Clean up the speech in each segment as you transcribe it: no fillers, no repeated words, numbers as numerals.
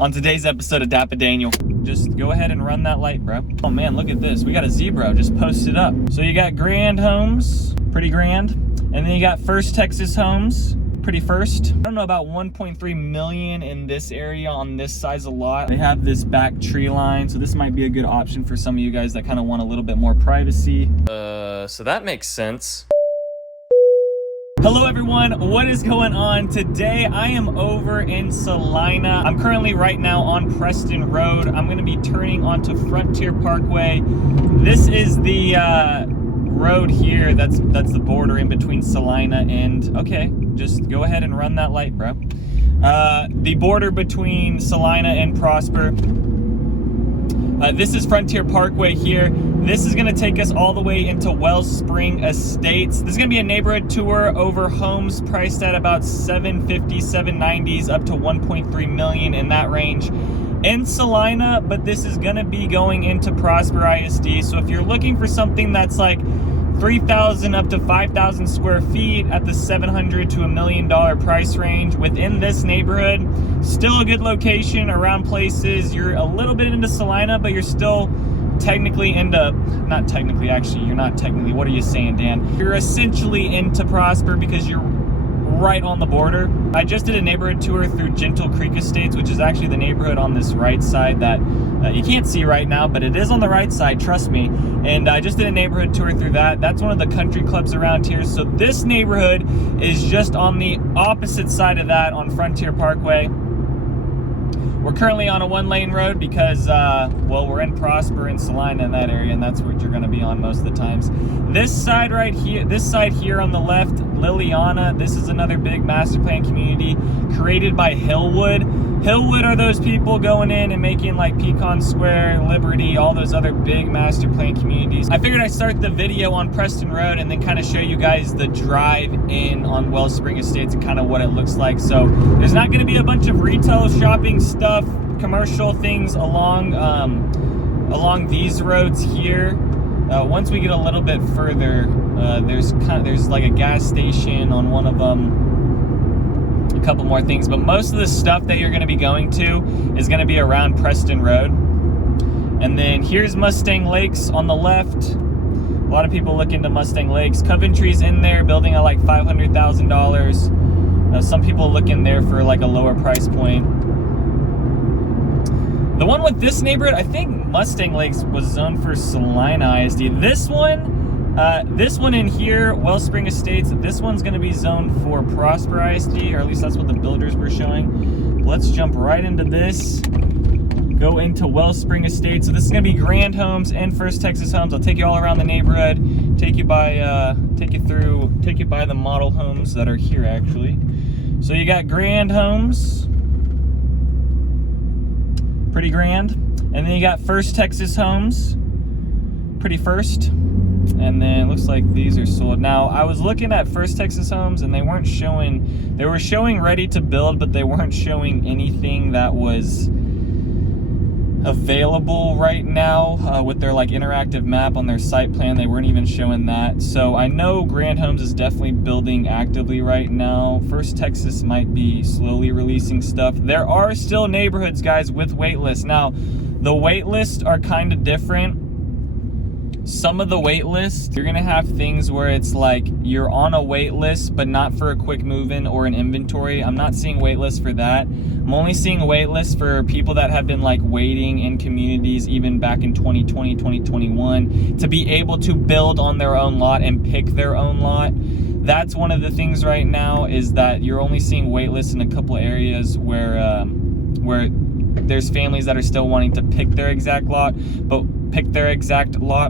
On today's episode of DAPA.DANIEL, just go ahead and run that light, bro. Oh man, look at this. We got a zebra just posted up. So you got Grand Homes, pretty grand. And then you got First Texas Homes, pretty first. I don't know, about 1.3 million in this area on this size of lot. They have this back tree line, so this might be a good option for some of you guys that kind of want a little bit more privacy. So that makes sense. Hello everyone, what is going on? Today I am over in Celina. I'm currently right now on Preston Road. I'm going to be turning onto Frontier Parkway. This is the road here, that's the border in between Celina and, okay, just go ahead and run that light, bro. The border between Celina and Prosper. This is Frontier Parkway here. This is going to take us all the way into Wellspring Estates. This is going to be a neighborhood tour over homes priced at about $750,000, $790,000 up to $1.3 million in that range in Celina, but this is going to be going into Prosper ISD. So if you're looking for something that's like 3,000 up to 5,000 square feet at the $700,000 to $1 million price range within this neighborhood, still a good location around places. You're a little bit into Celina, but you're still technically into, not technically, actually, you're not technically, what are you saying, Dan? You're essentially into Prosper because you're right on the border. I just did a neighborhood tour through Gentle Creek Estates, which is actually the neighborhood on this right side that you can't see right now, but it is on the right side, trust me. And I just did a neighborhood tour through that. That's one of the country clubs around here. So this neighborhood is just on the opposite side of that on Frontier Parkway. We're currently on a one-lane road because, well, we're in Prosper and Celina in that area, and that's what you're going to be on most of the times. This side right here, this side here on the left, Liliana, this is another big master plan community created by Hillwood. Hillwood are those people going in and making like Pecan Square, Liberty, all those other big master plan communities. I figured I'd start the video on Preston Road and then kind of show you guys the drive in on Wellspring Estates and kind of what it looks like. So there's not going to be a bunch of retail shopping stuff, commercial things along these roads here. Once we get a little bit further, there's like a gas station on one of them. A couple more things, but most of the stuff that you're going to be going to is going to be around Preston Road. And then here's Mustang Lakes on the left. A lot of people look into Mustang Lakes. Coventry's in there, building at like $500,000. Some people look in there for like a lower price point. The one with this neighborhood, I think Mustang Lakes was zoned for Celina ISD. This one in here, Wellspring Estates, this one's going to be zoned for Prosper ISD, or at least that's what the builders were showing. Let's jump right into this. Go into Wellspring Estates. So this is going to be Grand Homes and First Texas Homes. I'll take you all around the neighborhood, take you by the model homes that are here actually. So you got Grand Homes, pretty grand, and then you got First Texas Homes, pretty first. And then it looks like these are sold. Now, I was looking at First Texas Homes and they were showing ready to build, but they weren't showing anything that was available right now with their like interactive map on their site plan. They weren't even showing that. So I know Grand Homes is definitely building actively right now. First Texas might be slowly releasing stuff. There are still neighborhoods, guys, with wait lists. Now, the wait lists are kind of different. Some of the wait lists, you're gonna have things where it's like you're on a wait list, but not for a quick move-in or an inventory. I'm not seeing wait lists for that. I'm only seeing wait lists for people that have been like waiting in communities even back in 2020, 2021 to be able to build on their own lot and pick their own lot. That's one of the things right now, is that you're only seeing wait lists in a couple of areas where there's families that are still wanting to pick their exact lot,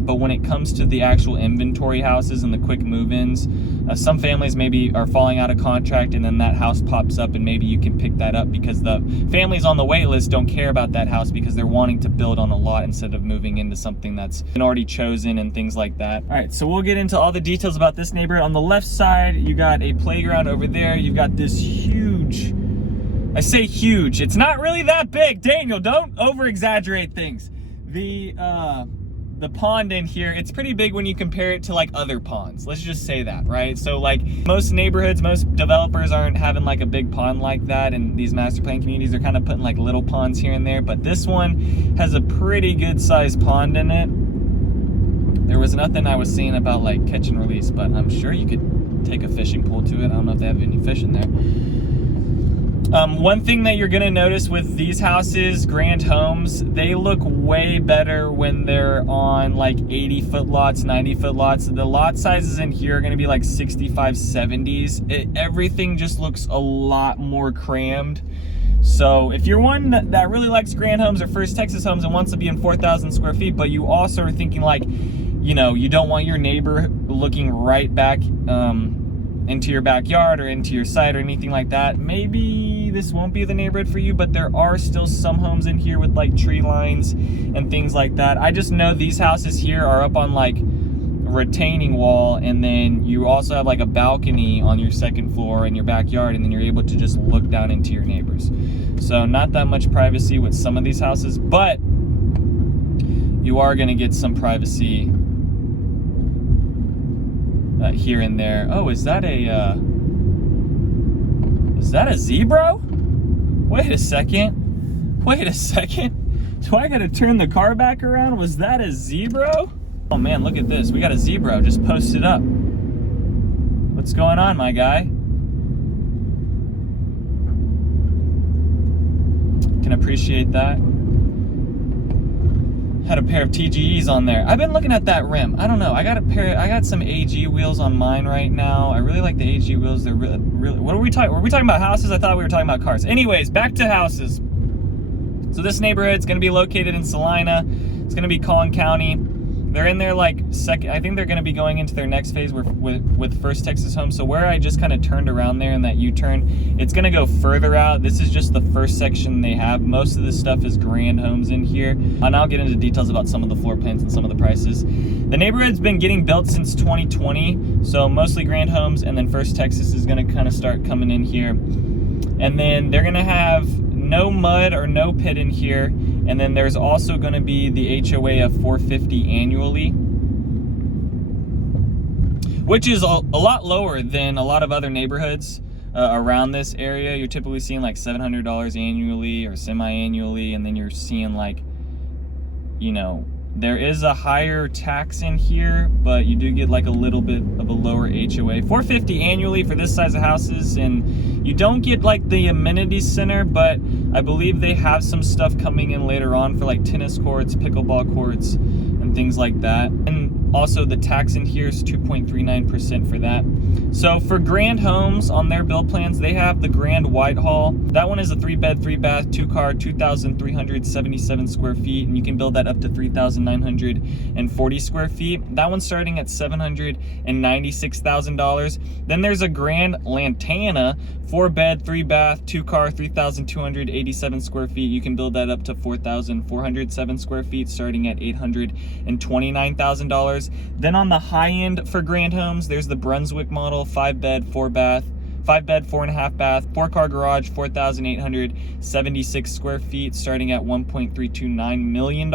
but when it comes to the actual inventory houses and the quick move-ins, some families maybe are falling out of contract and then that house pops up and maybe you can pick that up because the families on the wait list don't care about that house because they're wanting to build on a lot instead of moving into something that's been already chosen and things like that. All right, so we'll get into all the details about this neighborhood. On the left side, you got a playground over there. You've got this huge, I say huge, it's not really that big. Daniel, don't over exaggerate things. The the pond in here, it's pretty big when you compare it to like other ponds. Let's just say that, right? So like most neighborhoods, most developers aren't having like a big pond like that, and these master plan communities are kind of putting like little ponds here and there, but this one has a pretty good sized pond in it. There was nothing I was seeing about like catch and release, but I'm sure you could take a fishing pole to it. I don't know if they have any fish in there. One thing that you're gonna notice with these houses, grand homes, they look way better when they're on like 80-foot lots, 90-foot lots. The lot sizes in here are gonna be like 65, 70s. Everything just looks a lot more crammed. So if you're one that really likes grand homes or First Texas homes and wants to be in 4,000 square feet, but you also are thinking like, you know, you don't want your neighbor looking right back into your backyard or into your side or anything like that, maybe this won't be the neighborhood for you, but there are still some homes in here with like tree lines and things like that. I just know these houses here are up on like retaining wall, and then you also have like a balcony on your second floor in your backyard, and then you're able to just look down into your neighbors. So not that much privacy with some of these houses, but you are going to get some privacy here and there. Oh, is that a zebra? Wait a second. Do I gotta turn the car back around? Was that a zebra? Oh man, look at this. We got a zebra just posted up. What's going on, my guy? Can appreciate that. Had a pair of TGEs on there. I've been looking at that rim. I don't know. I got some AG wheels on mine right now. I really like the AG wheels. They're really. What are we talking? Were we talking about houses? I thought we were talking about cars. Anyways, back to houses. So this neighborhood's going to be located in Celina. It's going to be Collin County. They're in their like second. I think they're going to be going into their next phase with First Texas Homes. So where I just kind of turned around there in that U-turn, it's going to go further out. This is just the first section they have. Most of this stuff is grand homes in here, and I'll get into details about some of the floor plans and some of the prices. The neighborhood's been getting built since 2020, so mostly grand homes, and then First Texas is going to kind of start coming in here, and then they're going to have no mud or no pit in here. And then there's also going to be the HOA of $450 annually, which is a lot lower than a lot of other neighborhoods around this area. You're typically seeing like $700 annually or semi-annually, and then you're seeing like, you know, there is a higher tax in here, but you do get like a little bit of a lower HOA. $450 annually for this size of houses, and you don't get like the amenity center, but I believe they have some stuff coming in later on for like tennis courts, pickleball courts, and things like that. And also the tax in here is 2.39% for that. So for grand homes on their build plans, they have the Grand Whitehall. That one is a 3-bed, 3-bath, 2-car, 2,377 square feet, and you can build that up to 3,940 square feet. That one's starting at $796,000. Then there's a Grand Lantana, 4-bed, 3-bath, 2-car, 3,287 square feet. You can build that up to 4,407 square feet, starting at $829,000. Then on the high end for grand homes, there's the Brunswick model, 5-bed, 4-bath, 5-bed, 4.5-bath, 4-car garage, 4,876 square feet, starting at $1.329 million.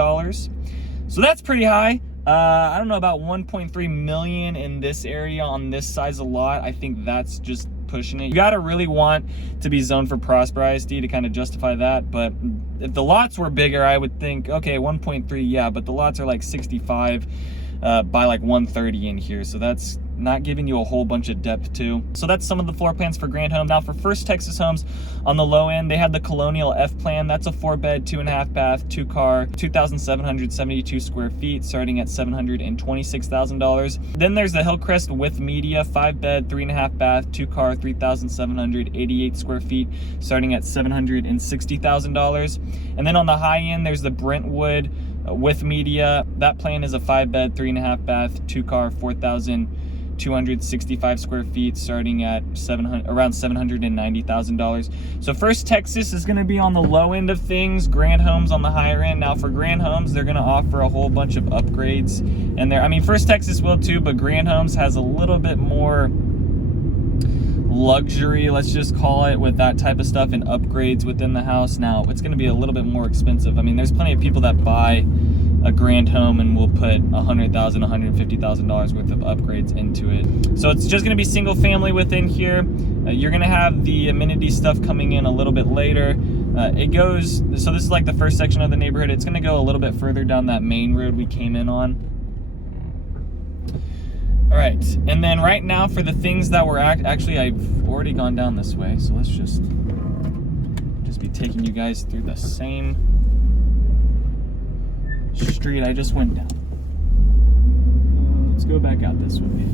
So that's pretty high. I don't know about 1.3 million in this area on this size of lot. I think that's just pushing it. You gotta really want to be zoned for Prosper ISD to kind of justify that, but if the lots were bigger, I would think, okay, 1.3, yeah, but the lots are like 65 by like 130 in here, so that's not giving you a whole bunch of depth too. So that's some of the floor plans for grand home. Now for First Texas Homes, on the low end, they have the Colonial F plan. That's a 4-bed, 2.5-bath, 2-car, 2,772 square feet, starting at $726,000. Then there's the Hillcrest with Media, 5-bed, 3.5-bath, 2-car, 3,788 square feet, starting at $760,000. And then on the high end, there's the Brentwood with Media. That plan is a 5-bed, 3.5-bath, 2-car, 4,265 square feet, starting at around $790,000. So First Texas is going to be on the low end of things, grand homes on the higher end. Now for grand homes, they're going to offer a whole bunch of upgrades, and I mean, First Texas will too, but grand homes has a little bit more luxury, let's just call it, with that type of stuff and upgrades within the house. Now it's going to be a little bit more expensive. I mean, there's plenty of people that buy a grand home and we'll put $100,000, $150,000 worth of upgrades into it. So it's just gonna be single family within here. You're gonna have the amenity stuff coming in a little bit later. It goes, so this is like the first section of the neighborhood. It's gonna go a little bit further down that main road we came in on. All right, and then right now for the things that we're actually, I've already gone down this way, so let's just be taking you guys through the same street I just went down. Let's go back out this way.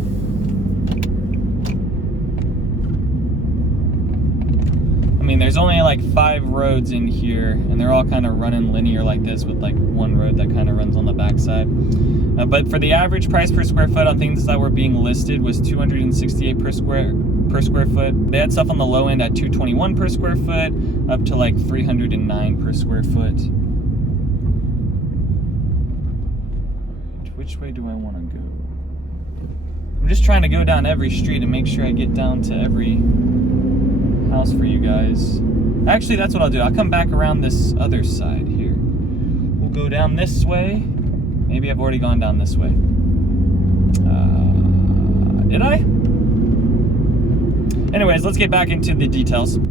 I mean, there's only like 5 roads in here, and they're all kind of running linear like this with like one road that kind of runs on the backside. But for the average price per square foot on things that were being listed was $268 per square foot. They had stuff on the low end at $221 per square foot, up to like $309 per square foot. Which way do I want to go? I'm just trying to go down every street and make sure I get down to every house for you guys. Actually, that's what I'll do. I'll come back around this other side here. We'll go down this way. Maybe I've already gone down this way. Did I? Anyways, let's get back into the details. All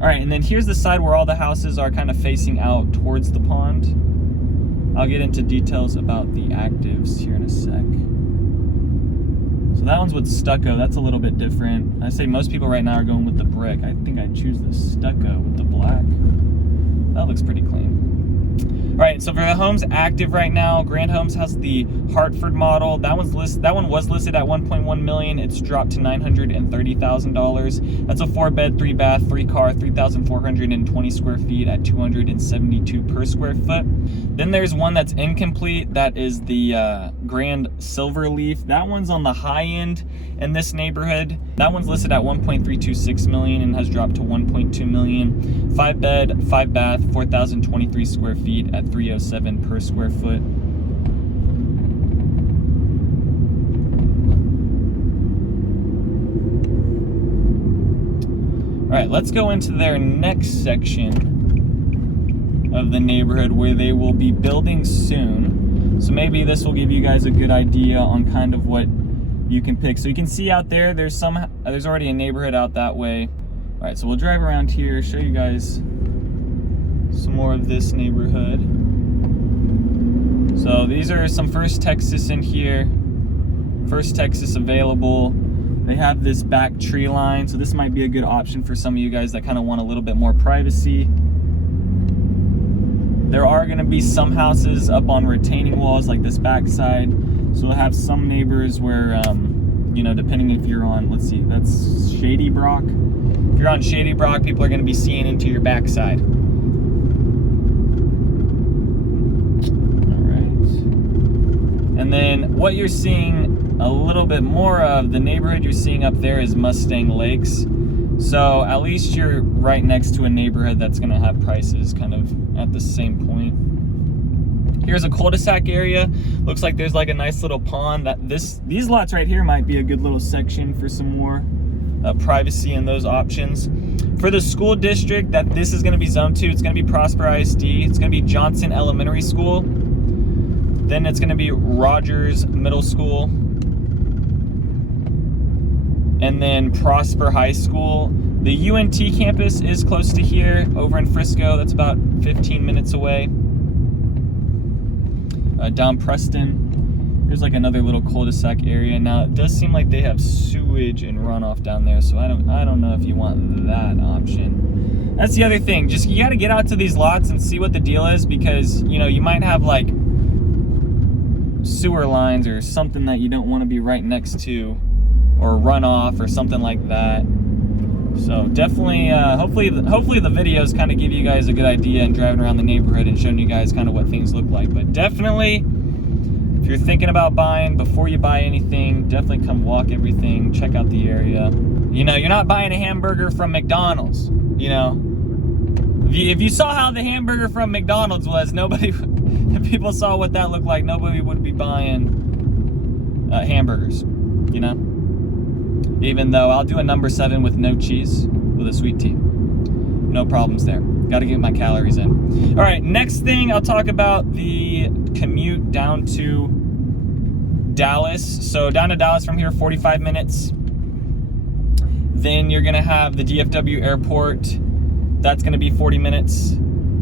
right, and then here's the side where all the houses are kind of facing out towards the pond. I'll get into details about the actives here in a sec. So that one's with stucco. That's a little bit different. I say most people right now are going with the brick. I think I choose the stucco with the black. That looks pretty clean. All right, so for the homes active right now, Grand Homes has the Hartford model. That one was listed at $1.1 million. It's dropped to $930,000. That's a 4-bed, 3-bath, 3-car, 3,420 square feet at $272 per square foot. Then there's one that's incomplete. That is the Grand Silverleaf. That one's on the high end in this neighborhood. That one's listed at $1.326 million and has dropped to $1.2 million. 5-bed, 5-bath, 4,023 square feet at $307 per square foot. All right, let's go into their next section of the neighborhood where they will be building soon. So maybe this will give you guys a good idea on kind of what you can pick. So you can see out there, there's already a neighborhood out that way. All right, so we'll drive around here, show you guys some more of this neighborhood. So these are some First Texas in here. First Texas available. They have this back tree line, so this might be a good option for some of you guys that kind of want a little bit more privacy. There are going to be some houses up on retaining walls like this backside. So we'll have some neighbors where, you know, depending if you're on, let's see, that's Shady Brock. If you're on Shady Brock, people are going to be seeing into your backside. All right. And then what you're seeing a little bit more of, the neighborhood you're seeing up there is Mustang Lakes. So at least you're right next to a neighborhood that's going to have prices kind of at the same point. Here's a cul-de-sac area. Looks like there's like a nice little pond. These lots right here might be a good little section for some more privacy and those options. For the school district that this is going to be zoned to, it's going to be Prosper ISD. It's going to be Johnson Elementary School. Then it's going to be Rogers Middle School. And then Prosper High School. The UNT campus is close to here, over in Frisco. That's about 15 minutes away. Down Preston, there's like another little cul-de-sac area. Now it does seem like they have sewage and runoff down there, so I don't know if you want that option. That's the other thing. Just you got to get out to these lots and see what the deal is, because you know you might have like sewer lines or something that you don't want to be right next to, or runoff or something like that. So definitely, hopefully the videos kind of give you guys a good idea and driving around the neighborhood and showing you guys kind of what things look like. But definitely, if you're thinking about buying, before you buy anything, definitely come walk everything, check out the area. You know, you're not buying a hamburger from McDonald's. You know, if you saw how the hamburger from McDonald's was, if people saw what that looked like, nobody would be buying hamburgers. You know. Even though I'll do a number 7 with no cheese with a sweet tea. No problems there. Gotta get my calories in. All right, next thing I'll talk about the commute down to Dallas. So down to Dallas from here, 45 minutes. Then you're gonna have the DFW airport. That's gonna be 40 minutes.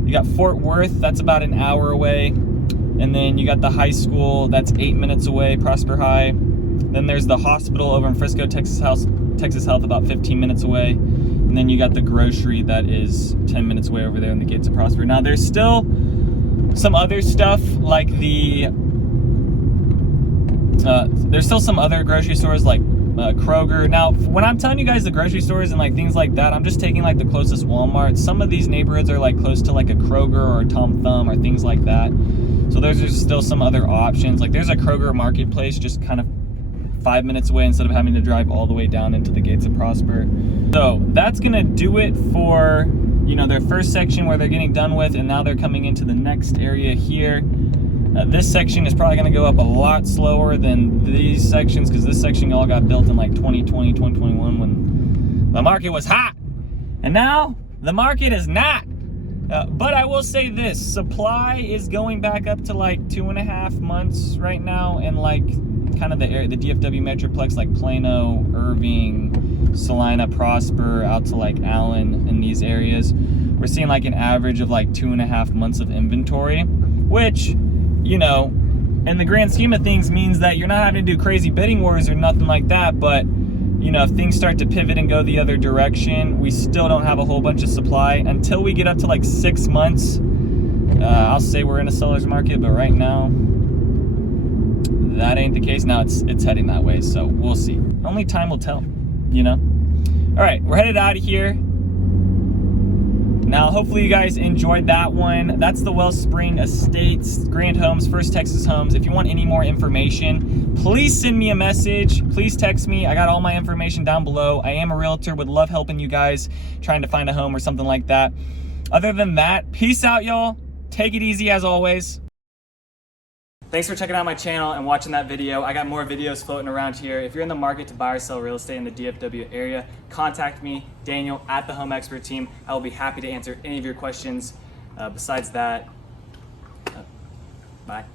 You got Fort Worth, that's about an hour away. And then you got the high school, that's 8 minutes away, Prosper High. Then there's the hospital over in Frisco, Texas Health, about 15 minutes away. And then you got the grocery that is 10 minutes away over there in the gates of Prosper. Now there's still some other stuff like there's still some other grocery stores like Kroger. Now, when I'm telling you guys the grocery stores and like things like that, I'm just taking like the closest Walmart. Some of these neighborhoods are like close to like a Kroger or a Tom Thumb or things like that. So there's just still some other options. Like there's a Kroger marketplace just kind of 5 minutes away instead of having to drive all the way down into the gates of Prosper. So that's gonna do it for, you know, their first section where they're getting done with, and now they're coming into the next area here. This section is probably gonna go up a lot slower than these sections, because this section all got built in like 2020, 2021 when the market was hot. And now the market is not. But I will say this, supply is going back up to like 2.5 months right now, and like kind of the DFW Metroplex, like Plano, Irving, Celina, Prosper, out to like Allen in these areas. We're seeing like an average of like 2.5 months of inventory, which, you know, in the grand scheme of things means that you're not having to do crazy bidding wars or nothing like that. But, you know, if things start to pivot and go the other direction, we still don't have a whole bunch of supply until we get up to like 6 months. I'll say we're in a seller's market, but right now, that ain't the case. Now it's heading that way, so we'll see. Only time will tell, you know? All right, we're headed out of here. Now, hopefully you guys enjoyed that one. That's the Wellspring Estates, Grand Homes, First Texas Homes. If you want any more information, please send me a message. Please text me. I got all my information down below. I am a realtor, would love helping you guys trying to find a home or something like that. Other than that, peace out, y'all. Take it easy as always. Thanks for checking out my channel and watching that video. I got more videos floating around here. If you're in the market to buy or sell real estate in the DFW area, contact me, Daniel, at the Home Expert Team. I will be happy to answer any of your questions. Besides that, bye.